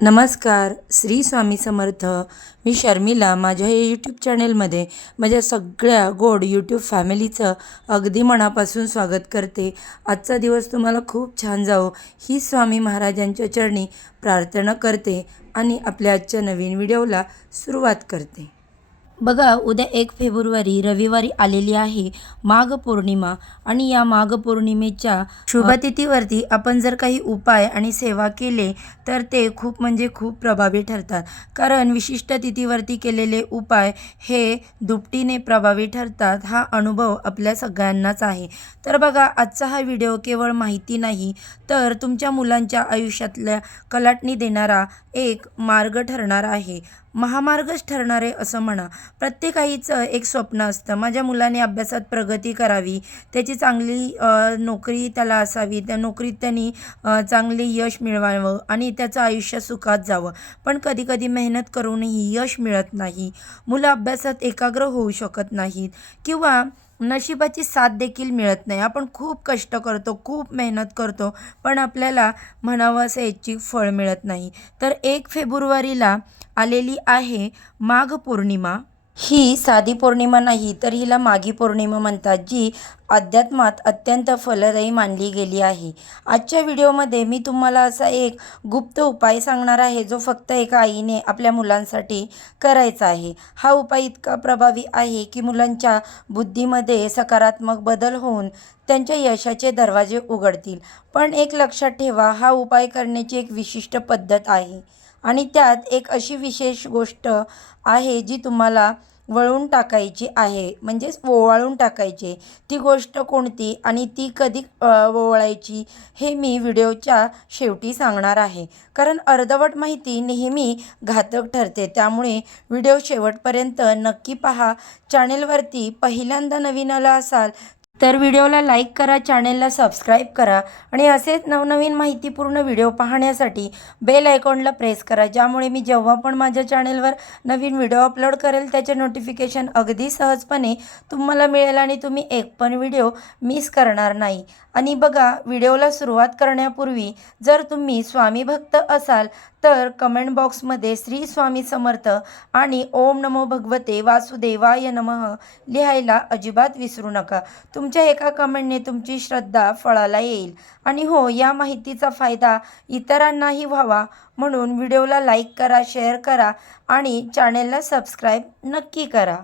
नमस्कार श्री स्वामी समर्थ. मी शर्मिला. माझ्या या यूट्यूब चॅनेलमध्ये माझ्या सगळ्या गोड यूट्यूब फॅमिलीचं अगदी मनापासून स्वागत करते. आजचा दिवस तुम्हाला खूप छान जावो. ही स्वामी महाराजांच्या चरणी प्रार्थना करते आणि आपल्या आजच्या नवीन व्हिडिओला सुरुवात करते. बघा उद्या एक फेब्रुवारी रविवारी आलेली आहे माघ पौर्णिमा आणि या माघ पौर्णिमेच्या शुभतिथीवरती आपण जर काही उपाय आणि सेवा केले तर ते खूप म्हणजे खूप प्रभावी ठरतात. कारण विशिष्ट तिथीवरती केलेले उपाय हे दुपटीने प्रभावी ठरतात हा अनुभव आपल्या सगळ्यांनाच आहे. तर बघा आजचा हा व्हिडिओ केवळ माहिती नाही तर तुमच्या मुलांच्या आयुष्यातल्या कलाटणी देणारा एक मार्ग ठरणार आहे. महामार्गच ठरणार आहे असं म्हणा. प्रत्येकाहीचं एक स्वप्न असतं. माझ्या मुलाने अभ्यासात प्रगती करावी. त्याची चांगली नोकरी त्याला असावी. त्या नोकरीत त्यांनी चांगले यश मिळवावं आणि त्याचं आयुष्य सुखात जावं. पण कधीकधी मेहनत करूनही यश मिळत नाही. मुलं अभ्यासात एकाग्र होऊ शकत नाहीत. किंवा नशिबाची साथ देखील मिळत नाही. आपण खूप कष्ट करतो खूप मेहनत करतो पण आपल्याला म्हणावं असं याची फळ मिळत नाही. तर एक फेब्रुवारीला आलेली आहे माघ पौर्णिमा. ही साधी पौर्णिमा नाही तर हिला माघी पौर्णिमा म्हणतात जी अध्यात्मात अत्यंत फलदायी मानली गेली आहे. आजच्या व्हिडिओमध्ये मी तुम्हाला असा एक गुप्त उपाय सांगणार आहे जो फक्त एका आईने आपल्या मुलांसाठी करायचा आहे. हा उपाय इतका प्रभावी आहे की मुलांच्या बुद्धीमध्ये सकारात्मक बदल होऊन त्यांच्या यशाचे दरवाजे उघडतील. पण एक लक्षात ठेवा हा उपाय करण्याची एक विशिष्ट पद्धत आहे. आणि त्यात एक अशी विशेष गोष्ट आहे जी तुम्हाला वळून टाकायची आहे. म्हणजेच ओवाळून टाकायची. ती गोष्ट कोणती आणि ती कधी ओवाळायची हे मी व्हिडिओच्या शेवटी सांगणार आहे. कारण अर्धवट माहिती नेहमी घातक ठरते. त्यामुळे व्हिडिओ शेवटपर्यंत नक्की पहा. चॅनेलवरती पहिल्यांदा नवीन आला असाल तर व्हिडिओला लाईक करा चॅनेलला सबस्क्राईब करा आणि असेच नवनवीन माहितीपूर्ण व्हिडिओ पाहण्यासाठी बेल आयकॉनला प्रेस करा ज्यामुळे मी जेव्हा पण माझ्या चॅनेलवर नवीन व्हिडिओ अपलोड करेल त्याचे नोटिफिकेशन अगदी सहजपणे तुम्हाला मिळेल आणि तुम्ही एक पण व्हिडिओ मिस करणार नाही. आणि बघा व्हिडिओला सुरुवात करण्यापूर्वी जर तुम्ही स्वामी भक्त असाल तर कमेंट बॉक्समध्ये श्री स्वामी समर्थ आणि ओम नमो भगवते वासुदेवाय नमः लिहायला अजिबात विसरू नका. तुम तुमच्या एका कमेंटने तुमची श्रद्धा फळाला येईल. आणि हो या माहितीचा फायदा इतरांनाही व्हावा म्हणून व्हिडिओला लाईक करा शेअर करा आणि चॅनेलला सबस्क्राईब नक्की करा.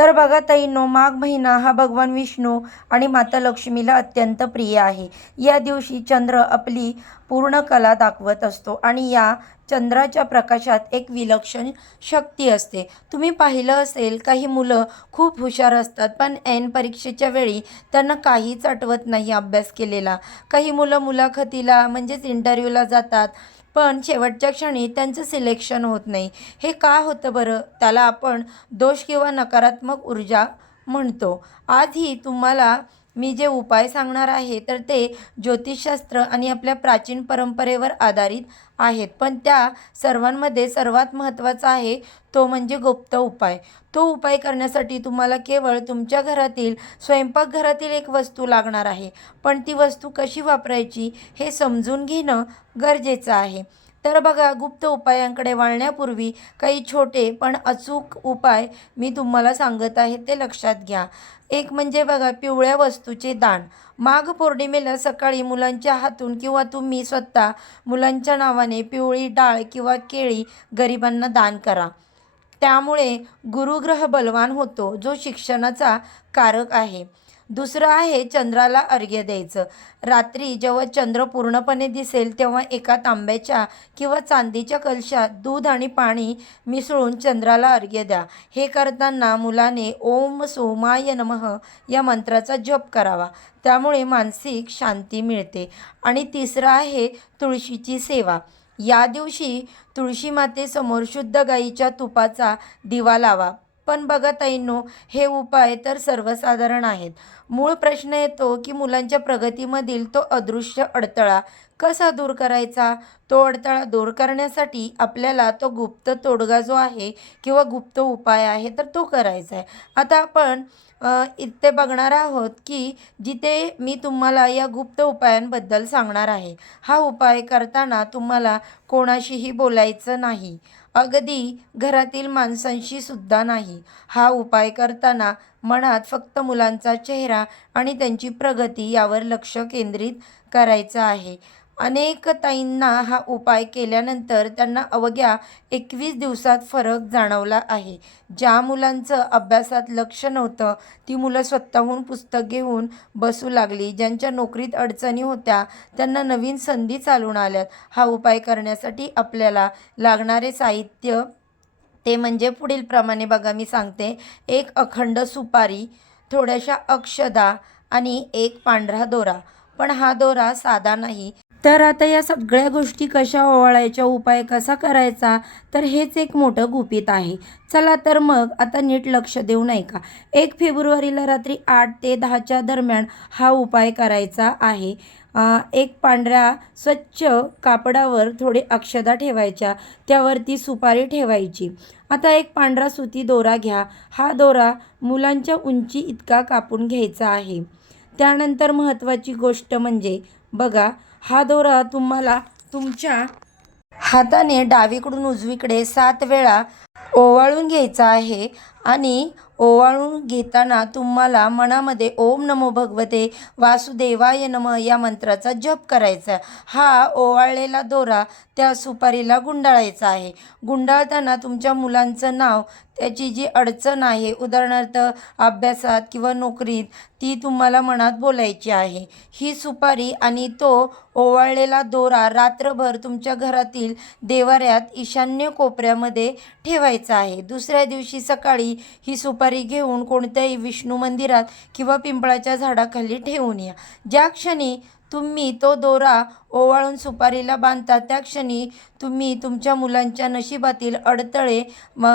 तर बघा ताईंनो माघ महिना हा भगवान विष्णू आणि माता लक्ष्मीला अत्यंत प्रिय आहे. या दिवशी चंद्र आपली पूर्ण कला दाखवत असतो आणि या चंद्राच्या प्रकाशात एक विलक्षण शक्ती असते. तुम्ही पाहिलं असेल काही मुलं खूप हुशार असतात पण ऐन परीक्षेच्या वेळी त्यांना काहीच आठवत नाही अभ्यास केलेला. काही मुलं मुलाखतीला म्हणजेच इंटरव्ह्यूला जातात. पण शेवटच्या क्षणी त्यांचं सिलेक्शन होत नाही. हे का होतं बरं? त्याला आपण दोष किंवा नकारात्मक ऊर्जा म्हणतो. आजही तुम्हाला मी जे उपाय सांगणार आहे तर ते ज्योतिषशास्त्र आणि आपल्या प्राचीन परंपरेवर आधारित आहेत. पण त्या सर्वांमध्ये सर्वात महत्त्वाचा आहे तो म्हणजे गुप्त उपाय. तो उपाय करण्यासाठी तुम्हाला केवळ तुमच्या घरातील स्वयंपाकघरातील एक वस्तू लागणार आहे. पण ती वस्तू कशी वापरायची हे समजून घेणं गरजेचं आहे. तर बघा गुप्त उपायांकडे वळण्यापूर्वी काही छोटे पण अचूक उपाय मी तुम्हाला सांगत आहे ते लक्षात घ्या. एक म्हणजे बघा पिवळ्या वस्तूचे दान. माघ पौर्णिमेला सकाळी मुलांच्या हातून किंवा तुम्ही स्वतः मुलांच्या नावाने पिवळी डाळ किंवा केळी गरिबांना दान करा. त्यामुळे गुरुग्रह बलवान होतो जो शिक्षणाचा कारक आहे. दुसरं आहे चंद्राला अर्घ्य द्यायचं. रात्री जेव्हा चंद्र पूर्णपणे दिसेल तेव्हा एका तांब्याच्या किंवा चांदीच्या कलशात दूध आणि पाणी मिसळून चंद्राला अर्घ्य द्या. हे करताना मुलाने ओम सोमाय नमः या मंत्राचा जप करावा. त्यामुळे मानसिक शांती मिळते. आणि तिसरं आहे तुळशीची सेवा. या दिवशी तुळशी मातेसमोर शुद्ध गाईच्या तुपाचा दिवा लावा. पण बघा नो हे उपाय तर सर्वसाधारण आहेत. मूळ प्रश्न येतो की मुलांच्या प्रगतीमधील तो अदृश्य अडथळा कसा दूर करायचा? तो अडथळा दूर करण्यासाठी आपल्याला तो गुप्त तोडगा जो आहे किंवा गुप्त उपाय आहे तर तो करायचा आहे. आता आपण इथे बघणार आहोत की जिथे मी तुम्हाला या गुप्त उपायांबद्दल सांगणार आहे हा उपाय करताना तुम्हाला कोणाशीही बोलायचं नाही. अगदी घरातील माणसांशी सुद्धा नाही. हा उपाय करताना मनात फक्त मुलांचा चेहरा आणि त्यांची प्रगती यावर लक्ष केंद्रित करायचं आहे. अनेक ताईंना हा उपाय केल्यानंतर त्यांना अवघ्या एकवीस दिवसात फरक जाणवला आहे. ज्या मुलांचं अभ्यासात लक्ष नव्हतं ती मुलं स्वतःहून पुस्तक घेऊन बसू लागली. ज्यांच्या नोकरीत अडचणी होत्या त्यांना नवीन संधी चालून आल्यात. हा उपाय करण्यासाठी आपल्याला लागणारे साहित्य ते म्हणजे पुढील प्रमाणे बघा मी सांगते. एक अखंड सुपारी थोड्याशा अक्षदा आणि एक पांढरा दोरा. पण हा दोरा साधा नाही. तर आता या सगळ्या गोष्टी कशा ओवाळायच्या उपाय कसा करायचा तर हेच एक मोठं गुपित आहे. चला तर मग आता नीट लक्ष देऊ नाही का? एक फेब्रुवारीला रात्री आठ ते दहाच्या दरम्यान हा उपाय करायचा आहे. एक पांढऱ्या स्वच्छ कापडावर थोडी अक्षदा ठेवायच्या त्यावरती सुपारी ठेवायची. आता एक पांढरा सुती दोरा घ्या. हा दोरा मुलांच्या उंची इतका कापून घ्यायचा आहे. त्यानंतर महत्त्वाची गोष्ट म्हणजे बघा हा दोरा तुम्हाला तुमच्या हाताने डावीकडून उजवीकडे सात वेळा ओवाळून घ्यायचा आहे आणि ओवाळून घेताना तुम्हाला मनामध्ये ओम नमो भगवते वासुदेवाय नम या मंत्राचा जप करायचा हा ओवाळलेला दोरा त्या सुपारीला गुंडाळायचा आहे. गुंडाळताना तुमच्या मुलांचं नाव त्याची जी अडचण आहे उदाहरणार्थ अभ्यासात किंवा नोकरीत ती तुम्हाला मनात बोलायची आहे. ही सुपारी आणि तो ओवाळलेला दोरा रात्रभर तुमच्या घरातील देवाऱ्यात ईशान्य कोपऱ्यामध्ये ठेवायचा आहे. दुसऱ्या दिवशी सकाळी ही सुपारी सुपारी घेऊन कोणत्याही विष्णू मंदिरात किंवा पिंपळाच्या झाडाखाली ठेवून या. ज्या क्षणी तुम्ही तो दोरा ओवाळून सुपारीला बांधता त्या क्षणी तुम्ही तुमच्या मुलांच्या नशिबातील अडथळे म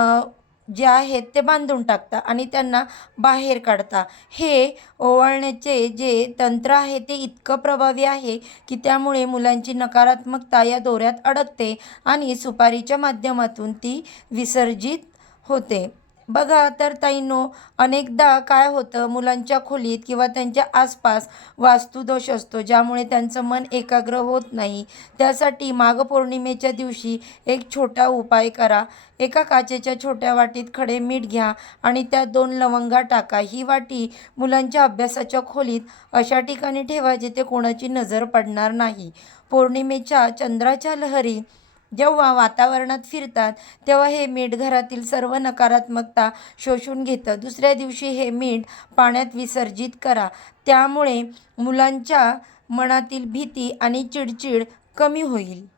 जे आहेत ते बांधून टाकता आणि त्यांना बाहेर काढता. हे ओवाळण्याचे जे तंत्र आहे ते इतकं प्रभावी आहे की त्यामुळे मुलांची नकारात्मकता या दोऱ्यात अडकते आणि सुपारीच्या माध्यमातून ती विसर्जित होते. बघा तर ताईंनो अनेकदा काय होतं मुलांच्या खोलीत किंवा त्यांच्या आसपास वास्तुदोष असतो ज्यामुळे त्यांचं मन एकाग्र होत नाही. त्यासाठी माघ पौर्णिमेच्या दिवशी एक छोटा उपाय करा. एका काचेच्या छोट्या वाटीत खडे मीठ घ्या आणि त्यात दोन लवंगा टाका. ही वाटी मुलांच्या अभ्यासाच्या खोलीत अशा ठिकाणी ठेवा जिथे कोणाची नजर पडणार नाही. पौर्णिमेच्या चंद्राच्या लहरी जेव्हा वातावरणात फिरतात तेव्हा हे मीठ घरातील सर्व नकारात्मकता शोषून घेतं. दुसऱ्या दिवशी हे मीठ पाण्यात विसर्जित करा. त्यामुळे मुलांच्या मनातील भीती आणि चिडचिड कमी होईल.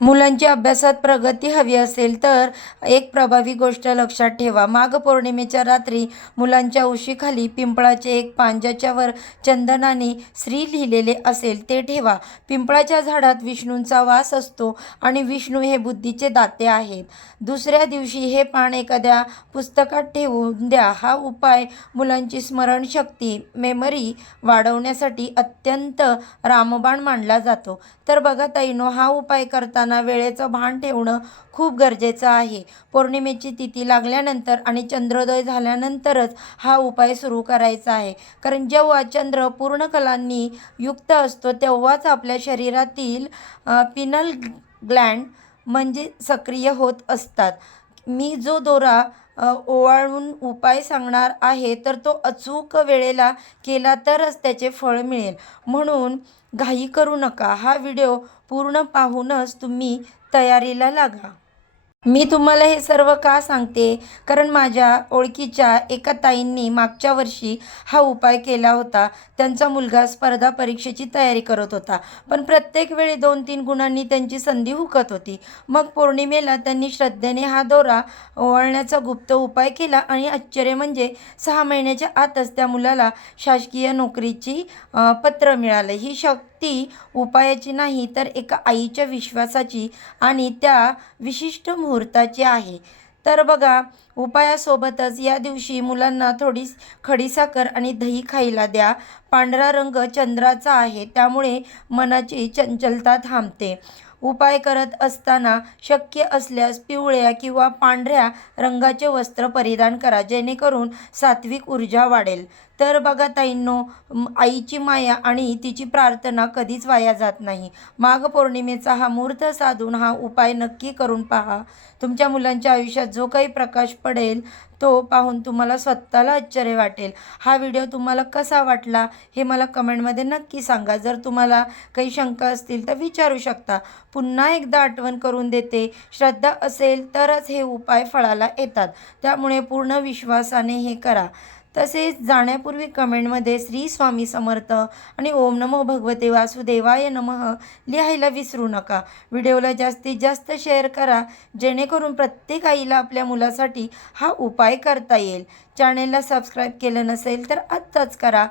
मुलांची अभ्यासात प्रगती हवी असेल तर एक प्रभावी गोष्ट लक्षात ठेवा. माघ पौर्णिमेच्या रात्री मुलांच्या उशीखाली पिंपळाचे एक पान ज्याच्यावर चंदनाने श्री लिहिलेले असेल ते ठेवा. पिंपळाच्या झाडात विष्णूंचा वास असतो आणि विष्णू हे बुद्धीचे दाते आहेत. दुसऱ्या दिवशी हे पान एखाद्या पुस्तकात ठेवून द्या. हा उपाय मुलांची स्मरणशक्ती मेमरी वाढवण्यासाठी अत्यंत रामबाण मानला जातो. तर बघा ताईनो हा उपाय करताना वेळेचं भान ठेवणं खूप गरजेचं आहे. पौर्णिमेची तिथी लागल्यानंतर आणि चंद्रोदय झाल्यानंतरच हा उपाय सुरू करायचा आहे. कारण जेव्हा चंद्र पूर्ण कलांनी युक्त असतो तेव्हाच आपल्या शरीरातील पिनल ग्लँड म्हणजे सक्रिय होत असतात. मी जो दोरा ओवाळून उपाय सांगणार आहे तर तो अचूक वेळेला केला तरच त्याचे फळ मिळेल. म्हणून घाई करू नका. हा व्हिडिओ पूर्ण पाहूनच तुम्ही तयारीला लागा. मी तुम्हाला हे सर्व का सांगते? कारण माझ्या ओळखीच्या एका ताईंनी मागच्या वर्षी हा उपाय केला होता. त्यांचा मुलगा स्पर्धा परीक्षेची तयारी करत होता. पण प्रत्येक वेळी दोन तीन गुणांनी त्यांची संधी हुकत होती. मग पौर्णिमेला त्यांनी श्रद्धेने हा दोरा ओवाळण्याचा गुप्त उपाय केला आणि आश्चर्य म्हणजे सहा महिन्याच्या आतच त्या मुलाला शासकीय नोकरीची पत्र मिळालं. ही शक ती उपायाची नाही तर एका आईच्या विश्वासाची आणि त्या विशिष्ट मुहूर्ताची आहे. तर बघा उपायासोबतच या दिवशी मुलांना थोडी खडीसाखर आणि दही खायला द्या. पांढरा रंग चंद्राचा आहे त्यामुळे मनाची चंचलता थांबते. उपाय करत असताना शक्य असल्यास पिवळ्या किंवा पांढऱ्या रंगाचे वस्त्र परिधान करा जेणेकरून सात्विक ऊर्जा वाढेल. तर बघा ताईंनो आईची माया आणि तिची प्रार्थना कधीच वाया जात नाही. माघ पौर्णिमेचा हा मुहूर्त साधून हा उपाय नक्की करून पहा. तुमच्या मुलांच्या आयुष्यात जो काही प्रकाश पडेल तो पाहून तुम्हाला स्वतःला आश्चर्य वाटेल. हा व्हिडिओ तुम्हाला कसा वाटला हे मला कमेंटमध्ये नक्की सांगा. जर तुम्हाला काही शंका असतील तर विचारू शकता. पुन्हा एकदा आठवण करून देते. श्रद्धा असेल तरच हे उपाय फळाला येतात. त्यामुळे पूर्ण विश्वासाने हे करा. तसेच जाण्यापूर्वी कमेंटमध्ये श्री स्वामी समर्थ आणि ओम नमो भगवते वासुदेवाय नमः लिहायला विसरू नका. व्हिडिओला जास्तीत जास्त शेअर करा जेणेकरून प्रत्येक आईला आपल्या मुलासाठी हा उपाय करता येईल. चॅनेलला सबस्क्राईब केलं नसेल तर आत्ताच करा.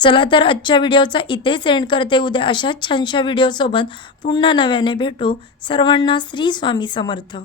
चला तर आजच्या व्हिडिओचा इथेच एंड करते. उद्या अशाच छानशा व्हिडिओसोबत पुन्हा नव्याने भेटू. सर्वांना श्री स्वामी समर्थ.